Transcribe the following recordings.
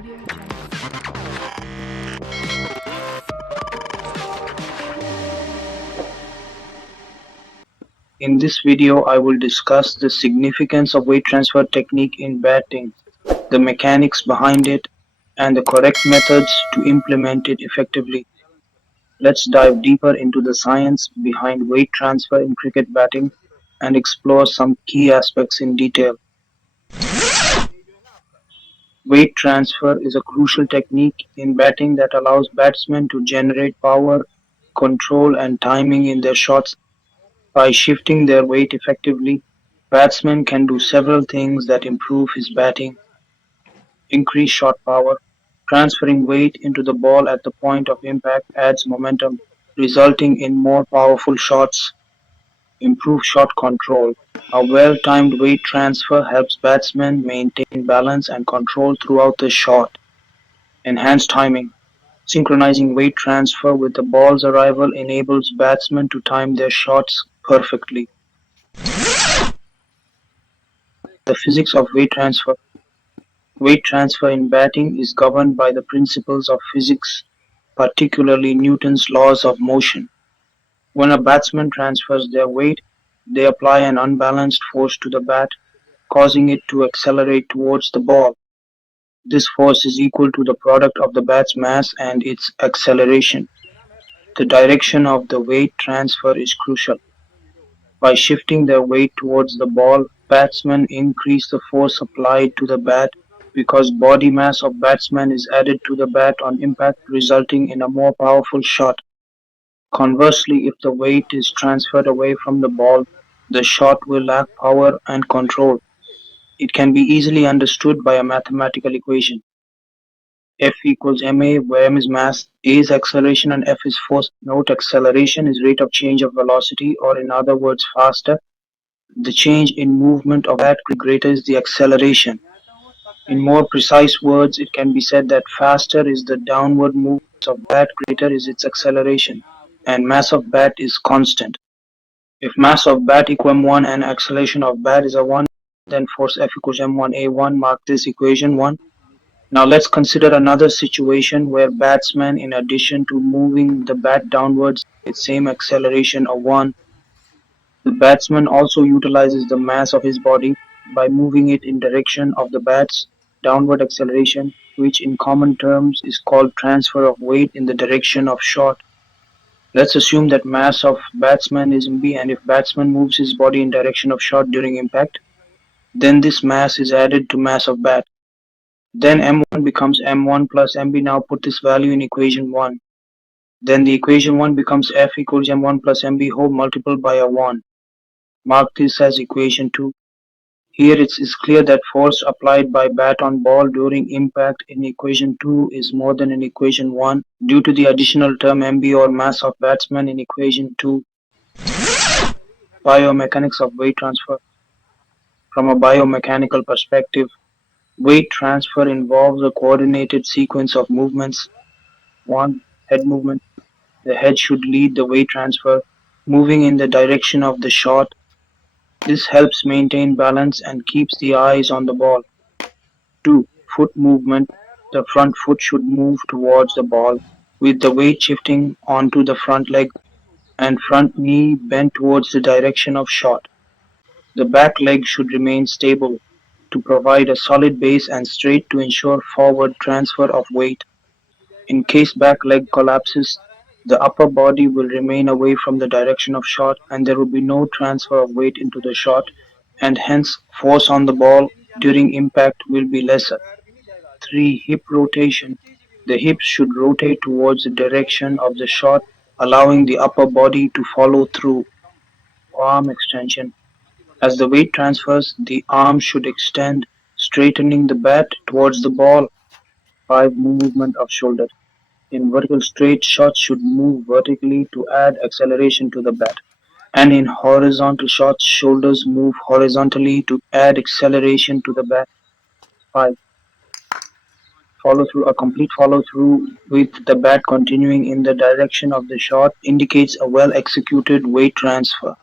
Audio Jungle. In this video, I will discuss the significance of weight transfer technique in batting, the mechanics behind it, and the correct methods to implement it effectively. Let's dive deeper into the science behind weight transfer in cricket batting and explore some key aspects in detail. Weight transfer is a crucial technique in batting that allows batsmen to generate power, control, and timing in their shots. By shifting their weight effectively, batsmen can do several things that improve his batting: increase shot power. Transferring weight into the ball at the point of impact adds momentum, resulting in more powerful shots. Improve shot control. A well-timed weight transfer helps batsmen maintain balance and control throughout the shot. Enhance timing. Synchronizing weight transfer with the ball's arrival enables batsmen to time their shots perfectly. The physics of weight transfer. Weight transfer in batting is governed by the principles of physics, particularly Newton's laws of motion. When a batsman transfers their weight, they apply an unbalanced force to the bat, causing it to accelerate towards the ball. This force is equal to the product of the bat's mass and its acceleration. The direction of the weight transfer is crucial. By shifting their weight towards the ball, batsmen increase the force applied to the bat because body mass of batsman is added to the bat on impact, resulting in a more powerful shot. Conversely, if the weight is transferred away from the ball, the shot will lack power and control. It can be easily understood by a mathematical equation. F equals ma, where m is mass, a is acceleration, and f is force. Note acceleration is rate of change of velocity, or in other words, faster the change in movement of that greater is the acceleration. In more precise words, it can be said that faster is the downward movement of bat, greater is its acceleration, and mass of bat is constant. If mass of bat equals m1 and acceleration of bat is a 1, then force F equals m1a1. Mark this equation 1. Now let's consider another situation where batsman, in addition to moving the bat downwards its same acceleration of 1, the batsman also utilizes the mass of his body by moving it in direction of the bat's downward acceleration, which in common terms is called transfer of weight in the direction of shot. Let's assume that mass of batsman is mb, and if batsman moves his body in direction of shot during impact, then this mass is added to mass of bat. Then m1 becomes m1 plus mb. Now put this value in equation 1. Then the equation 1 becomes F equals m1 plus mb whole multiplied by a 1. Mark this as equation 2. Here it is clear that force applied by bat on ball during impact in equation 2 is more than in equation 1 due to the additional term mb, or mass of batsman, in equation 2. Biomechanics of weight transfer. From a biomechanical perspective, weight transfer involves a coordinated sequence of movements. 1. Head movement. The head should lead the weight transfer, moving in the direction of the shot. This helps maintain balance and keeps the eyes on the ball. 2. Foot movement. The front foot should move towards the ball, with the weight shifting onto the front leg and front knee bent towards the direction of shot. The back leg should remain stable to provide a solid base and straight to ensure forward transfer of weight. In case back leg collapses, the upper body will remain away from the direction of shot and there will be no transfer of weight into the shot, and hence force on the ball during impact will be lesser. 3. Hip rotation. The hips should rotate towards the direction of the shot, allowing the upper body to follow through. Arm extension. As the weight transfers, the arm should extend, straightening the bat towards the ball. 5. Movement of shoulder. In vertical straight, shots should move vertically to add acceleration to the bat, and in horizontal shots, shoulders move horizontally to add acceleration to the bat. 5. Follow through. A complete follow through with the bat continuing in the direction of the shot indicates a well executed weight transfer.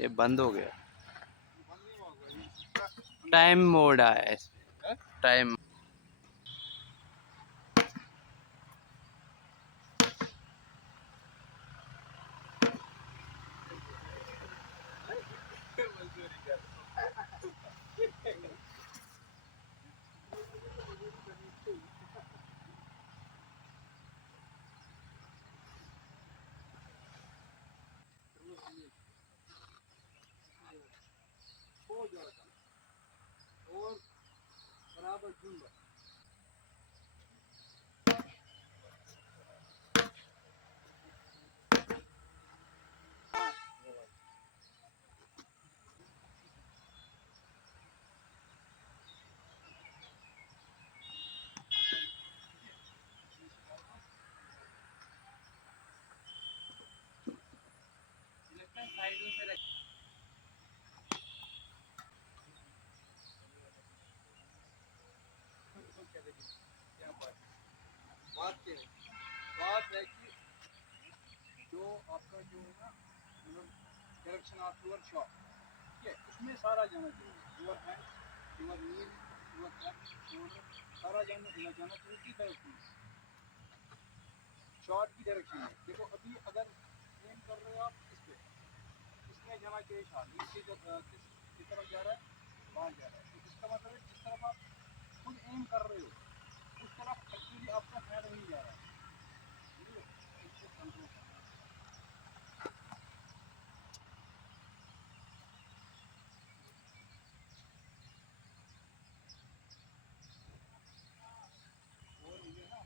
ये बंद हो गया, time mode आया है इसमें, time. बात है कि जो आपका जो है ना मतलब डायरेक्शन ऑफ योर शॉट, ठीक है, उसमें सारा जाना चाहिए, your hand, your knee, your left shoulder, सारा जाना चाहिए की डायरेक्शन में, शॉट की डायरेक्शन में। देखो अभी अगर एम कर रहे हो आप इस पे, इसमें जाना चाहिए शॉट, नीचे जब किस तरफ जा रहा है, बाहर जा रहा है, तो इसका मतलब है जिस तरफ आप खुद एम कर रहे हो उस तरफ एक्चुअली आपका हैंड नहीं जा रहा है, इसको कंट्रोल करना है। और ये ना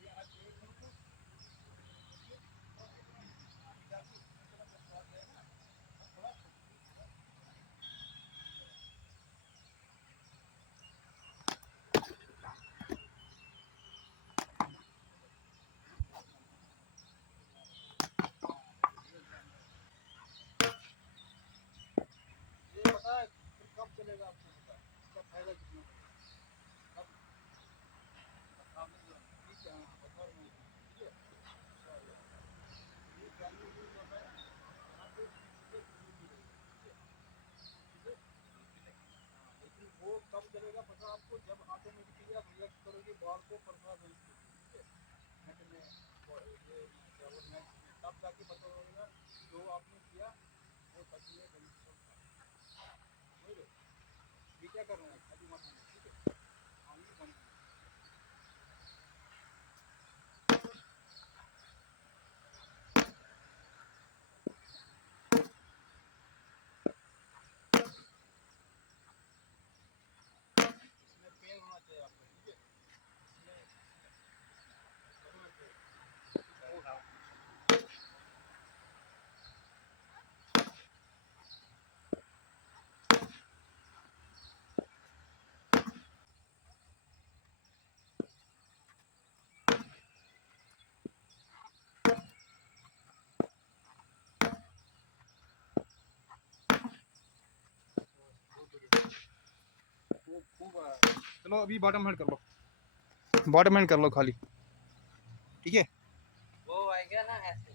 ये आज एक मिनट ये पता है फिर कब चलेगा आपको पता है इसका फायदा कितना होगा? अब आपने ठीक है, हाँ बता रहा हूँ, ठीक है, ये वैल्यू यूज होता है यहाँ पे चीजें यूज रहेगी, ठीक है, चीजें, हाँ, लेकिन वो कब चलेगा पता आपको जब ऑटोमेटिकली आप रिएक्ट करोगे बॉल को परफॉर्मेंस के लिए, ठीक है, नेट में ये क्या वो मैच में तब जाके पता होगा जो आपने किया वो सच में बेनिफिशियल था। समझ रहे हो? ये क्या करना है खाली मत होना, ठीक है, हाँ ये बंद करना। इसमें पेन होना चाहिए आपको, ठीक है, इसमें होना चाहिए। वो, हाँ, चलो अभी बॉटम हैंड कर लो, बॉटम हैंड कर लो खाली, ठीक है। वो आएगा ना ऐसे